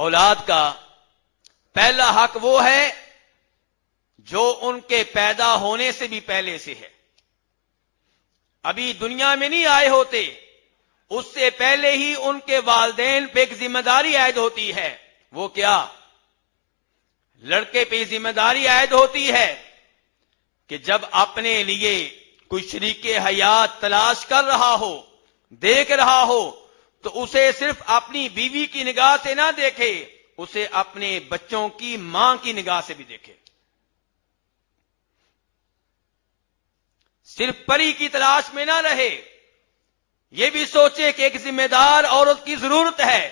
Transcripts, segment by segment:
اولاد کا پہلا حق وہ ہے جو ان کے پیدا ہونے سے بھی پہلے سے ہے. ابھی دنیا میں نہیں آئے ہوتے، اس سے پہلے ہی ان کے والدین پہ ایک ذمہ داری عائد ہوتی ہے. وہ کیا؟ لڑکے پہ ذمہ داری عائد ہوتی ہے کہ جب اپنے لیے کوئی شریک حیات تلاش کر رہا ہو، دیکھ رہا ہو، تو اسے صرف اپنی بیوی کی نگاہ سے نہ دیکھے، اسے اپنے بچوں کی ماں کی نگاہ سے بھی دیکھے. صرف پری کی تلاش میں نہ رہے، یہ بھی سوچے کہ ایک ذمہ دار عورت کی ضرورت ہے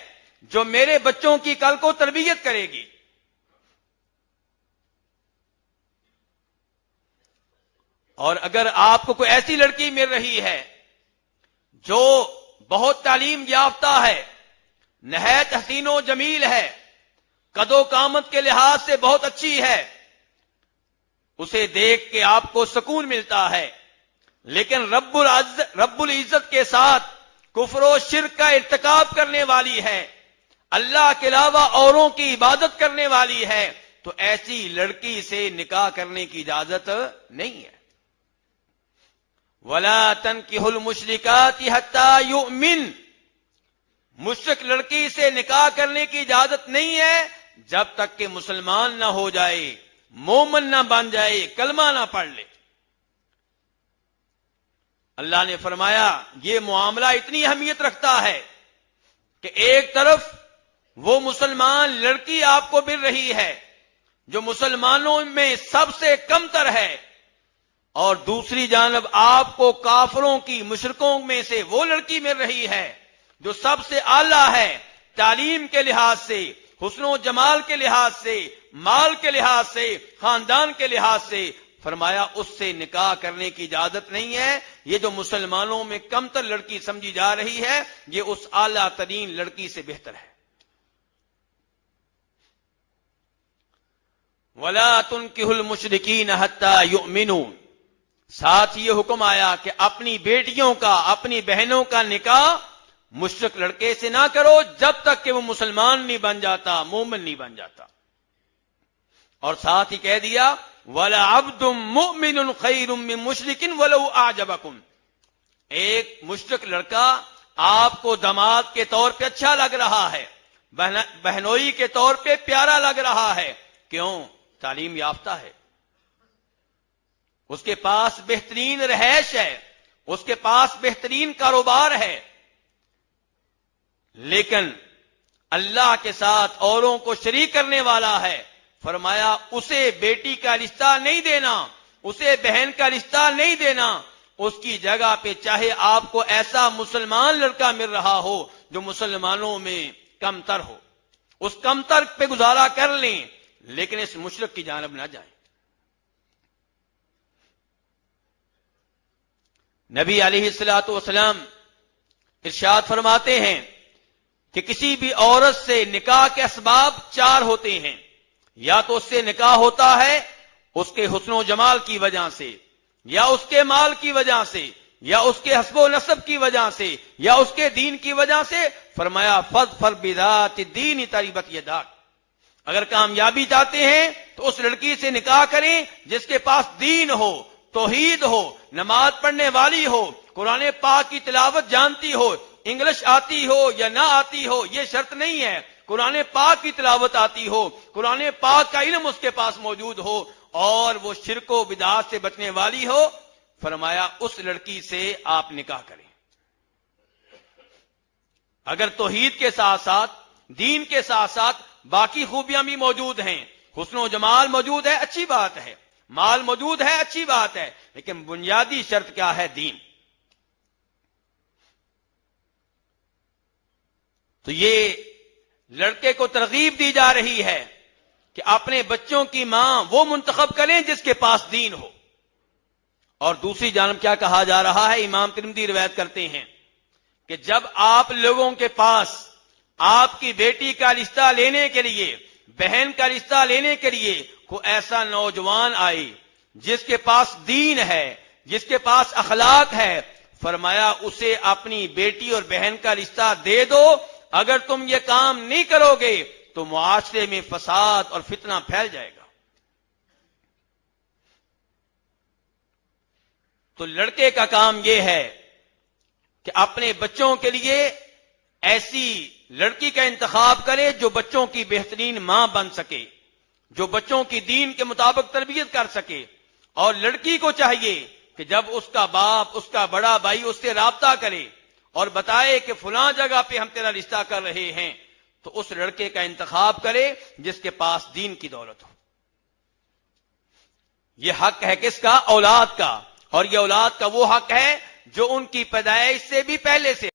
جو میرے بچوں کی کل کو تربیت کرے گی. اور اگر آپ کو کوئی ایسی لڑکی مل رہی ہے جو بہت تعلیم یافتہ ہے، نہایت حسین و جمیل ہے، قد و قامت کے لحاظ سے بہت اچھی ہے، اسے دیکھ کے آپ کو سکون ملتا ہے، لیکن رب العزت کے ساتھ کفر و شرک کا ارتکاب کرنے والی ہے، اللہ کے علاوہ اوروں کی عبادت کرنے والی ہے، تو ایسی لڑکی سے نکاح کرنے کی اجازت نہیں ہے. وَلَا تَنْكِحُوا الْمُشْرِكَاتِ حَتَّى يُؤْمِنْ، مشرک لڑکی سے نکاح کرنے کی اجازت نہیں ہے جب تک کہ مسلمان نہ ہو جائے، مومن نہ بن جائے، کلمہ نہ پڑھ لے. اللہ نے فرمایا یہ معاملہ اتنی اہمیت رکھتا ہے کہ ایک طرف وہ مسلمان لڑکی آپ کو مل رہی ہے جو مسلمانوں میں سب سے کم تر ہے، اور دوسری جانب آپ کو کافروں کی، مشرکوں میں سے وہ لڑکی مل رہی ہے جو سب سے اعلیٰ ہے، تعلیم کے لحاظ سے، حسن و جمال کے لحاظ سے، مال کے لحاظ سے، خاندان کے لحاظ سے. فرمایا اس سے نکاح کرنے کی اجازت نہیں ہے. یہ جو مسلمانوں میں کم تر لڑکی سمجھی جا رہی ہے، یہ اس اعلیٰ ترین لڑکی سے بہتر ہے. وَلَا تُنْكِحُوا الْمُشْرِكِينَ حَتَّى يُؤْمِنُوا، ساتھ یہ حکم آیا کہ اپنی بیٹیوں کا، اپنی بہنوں کا نکاح مشرک لڑکے سے نہ کرو جب تک کہ وہ مسلمان نہیں بن جاتا، مومن نہیں بن جاتا. اور ساتھ ہی کہہ دیا وَلَعَبْدٌ مُؤْمِنٌ خَيْرٌ مِّن مُشْرِكٍ وَلَوْ أَعْجَبَكُمْ، ایک مشرک لڑکا آپ کو داماد کے طور پہ اچھا لگ رہا ہے، بہنوئی کے طور پہ پیارا لگ رہا ہے. کیوں؟ تعلیم یافتہ ہے، اس کے پاس بہترین رہائش ہے، اس کے پاس بہترین کاروبار ہے، لیکن اللہ کے ساتھ اوروں کو شریک کرنے والا ہے. فرمایا اسے بیٹی کا رشتہ نہیں دینا، اسے بہن کا رشتہ نہیں دینا. اس کی جگہ پہ چاہے آپ کو ایسا مسلمان لڑکا مل رہا ہو جو مسلمانوں میں کمتر ہو، اس کمتر پہ گزارا کر لیں، لیکن اس مشرک کی جانب نہ جائیں. نبی علیہ الصلوۃ والسلام ارشاد فرماتے ہیں کہ کسی بھی عورت سے نکاح کے اسباب 4 ہوتے ہیں. یا تو اس سے نکاح ہوتا ہے اس کے حسن و جمال کی وجہ سے، یا اس کے مال کی وجہ سے، یا اس کے حسب و نسب کی وجہ سے، یا اس کے دین کی وجہ سے. فرمایا فَاظْفَرْ بِذَاتِ الدِّینِ تَرِبَتْ یَدَاکَ، اگر کامیابی چاہتے ہیں تو اس لڑکی سے نکاح کریں جس کے پاس دین ہو، توحید ہو، نماز پڑھنے والی ہو، قرآن پاک کی تلاوت جانتی ہو، انگلش آتی ہو یا نہ آتی ہو یہ شرط نہیں ہے، قرآن پاک کی تلاوت آتی ہو، قرآن پاک کا علم اس کے پاس موجود ہو، اور وہ شرک و بدعات سے بچنے والی ہو. فرمایا اس لڑکی سے آپ نکاح کریں. اگر توحید کے ساتھ ساتھ، دین کے ساتھ ساتھ باقی خوبیاں بھی موجود ہیں، حسن و جمال موجود ہے، اچھی بات ہے، مال موجود ہے، اچھی بات ہے، لیکن بنیادی شرط کیا ہے؟ دین. تو یہ لڑکے کو ترغیب دی جا رہی ہے کہ اپنے بچوں کی ماں وہ منتخب کریں جس کے پاس دین ہو. اور دوسری جانب کیا کہا جا رہا ہے؟ امام ترمذی روایت کرتے ہیں کہ جب آپ لوگوں کے پاس آپ کی بیٹی کا رشتہ لینے کے لیے، بہن کا رشتہ لینے کے لیے کوئی ایسا نوجوان آئے جس کے پاس دین ہے، جس کے پاس اخلاق ہے، فرمایا اسے اپنی بیٹی اور بہن کا رشتہ دے دو. اگر تم یہ کام نہیں کرو گے تو معاشرے میں فساد اور فتنہ پھیل جائے گا. تو لڑکے کا کام یہ ہے کہ اپنے بچوں کے لیے ایسی لڑکی کا انتخاب کرے جو بچوں کی بہترین ماں بن سکے، جو بچوں کی دین کے مطابق تربیت کر سکے. اور لڑکی کو چاہیے کہ جب اس کا باپ، اس کا بڑا بھائی اس سے رابطہ کرے اور بتائے کہ فلاں جگہ پہ ہم تیرا رشتہ کر رہے ہیں، تو اس لڑکے کا انتخاب کرے جس کے پاس دین کی دولت ہو. یہ حق ہے کس کا؟ اولاد کا. اور یہ اولاد کا وہ حق ہے جو ان کی پیدائش سے بھی پہلے سے